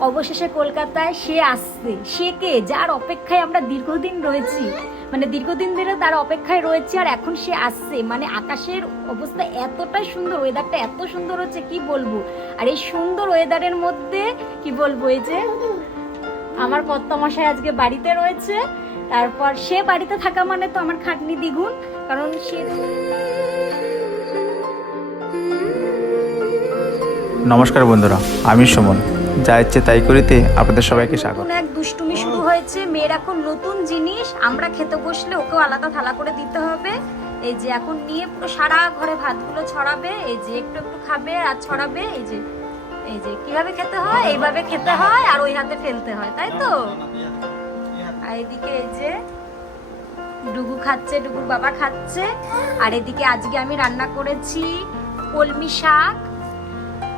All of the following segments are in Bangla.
অবশেষে কলকাতায় সে আসছে। সে কে? যার অপেক্ষায় আমরা দীর্ঘদিন রয়েছি। মানে দীর্ঘদিন ধরে তার অপেক্ষায় রয়েছে আর এখন সে আসছে। মানে আকাশের অবস্থা এতটাই সুন্দর ওয়েদারটা এত সুন্দর হচ্ছে, কি বলব? আর এই সুন্দর ওয়েদারের মধ্যে, কি বলব, এই যে আমার কর্তামশাই আজকে বাড়িতে রয়েছে। তারপর সে বাড়িতে থাকা মানে তো আমার খাটনি দ্বিগুণ। কারণ সে নমস্কার বন্ধুরা, আমি সুমন। যা ইচ্ছে তাই করিতে আপনাদের সবাইকে স্বাগত। এক দুষ্টুমি শুরু হয়েছে। মেয়ের এখন নতুন জিনিস। আমরা খেতে বসলে ওকেও আলাদা থালা করে দিতে হবে। এই যে এখন নিয়ে পুরো সারা ঘরে ভাতগুলো ছড়াবে। এই যে একটু একটু খাবে আর ছড়াবে। এই যে এই যে কীভাবে খেতে হয়? এইভাবে খেতে হয় আর ওই হাতে ফেলতে হয়, তাই তো? আর এদিকে এই যে ডুগু খাচ্ছে, ডুগুর বাবা খাচ্ছে। আর এদিকে আজকে আমি রান্না করেছি কলমি শাক,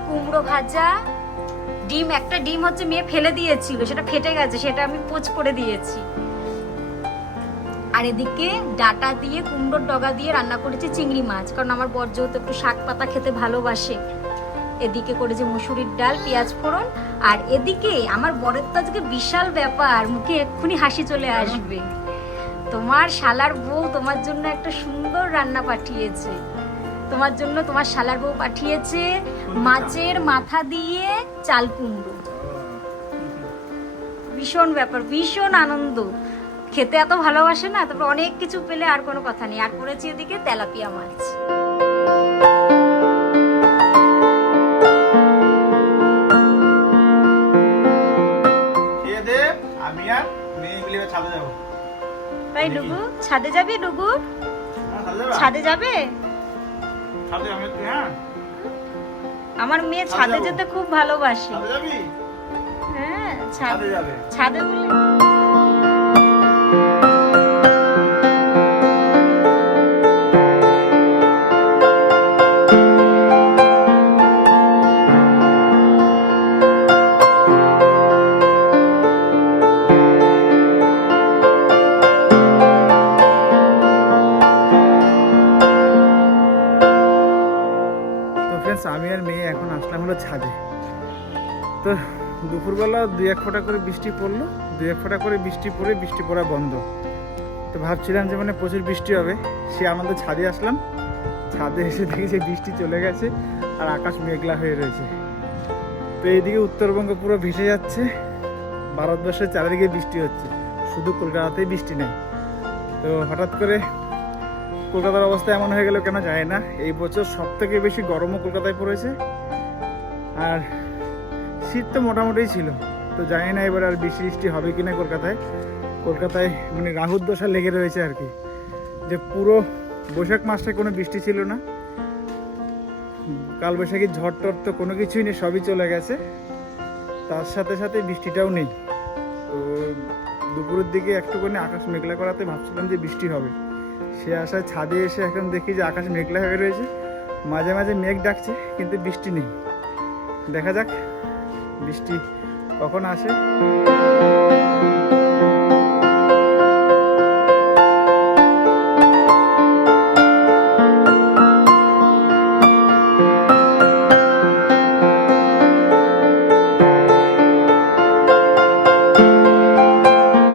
কুমড়ো ভাজা ডিম, একটা ডিম হচ্ছে মেয়ে ফেলে দিয়েছিল, সেটা ফেটে গেছে, সেটা আমি পোচ করে দিয়েছি। আর এদিকে ডাটা দিয়ে, কুমড়োর ডগা দিয়ে রান্না করেছি চিংড়ি মাছ, কারণ আমার বর যেহেতু একটু শাক পাতা খেতে ভালোবাসে। এদিকে করেছে মুসুরির ডাল, পেঁয়াজ ফোড়ন, আর এদিকে আমার বরের তো আজকে বিশাল ব্যাপার, মুখে এক্ষুনি হাসি চলে আসবে। তোমার শালার বউ তোমার জন্য একটা সুন্দর রান্না পাঠিয়েছে। তোমার জন্য তোমার শালার বউ পাঠিয়েছে মাছের মাথা দিয়ে চাল কুমড়ো। ভীষণ ব্যাপার ভীষণ আনন্দ। খেতে এত ভালোবাসে না তারপর অনেক কিছু পেলে আর কোনো কথা নেই। আর করেছি এদিকে তেলাপিয়া মাছ। আমি আর মেয়ে মিলে ছাদে যাব। তাই ডুগু? ছাদে যাবি ডুগু? হ্যাঁ, ছাদে যাবা? আমার মেয়ে ছাদে যেতে খুব ভালোবাসে। হ্যাঁ ছাদে ছাদে যাবে। ছাদে এখন আসলাম হলো ছাদে। তো দুপুরবেলা দুই এক ফোঁটা করে বৃষ্টি পড়ল। দু এক ফোঁটা করে বৃষ্টি পড়ে বৃষ্টি পড়া বন্ধ। তো ভাবছিলাম যে মানে প্রচুর বৃষ্টি হবে। সে আমাদের ছাদে আসলাম। ছাদে এসে দেখি যে বৃষ্টি চলে গেছে আর আকাশ মেঘলা হয়ে রয়েছে। তো এইদিকে উত্তরবঙ্গ পুরো ভেসে যাচ্ছে। ভারতবর্ষের চারিদিকে বৃষ্টি হচ্ছে। শুধু কলকাতাতেই বৃষ্টি নেই। তো হঠাৎ করে কলকাতার অবস্থা এমন হয়ে গেল কেন যায় না? এই বছর সব থেকে বেশি গরমও কলকাতায় পড়েছে। আর শীত তো মোটামুটি ছিল। তো জানি না এবার আর বৃষ্টি বৃষ্টি হবে কি না কলকাতায়। কলকাতায় মানে রাহুর দশা লেগে রয়েছে আর কি। যে পুরো বৈশাখ মাসটা কোনো বৃষ্টি ছিল না। কাল বৈশাখী ঝড় টর তো কোনো কিছুই নেই, সবই চলে গেছে। তার সাথে সাথে বৃষ্টিটাও নেই। তো দুপুরের দিকে একটুখানি আকাশ মেঘলা করাতে ভাবছিলাম যে বৃষ্টি হবে। সে আসায় ছাদে এসে এখন দেখি যে আকাশ মেঘলা হয়ে রয়েছে। মাঝে মাঝে মেঘ ডাকছে, কিন্তু বৃষ্টি নেই। দেখা যাক, বৃষ্টি কখন আসে।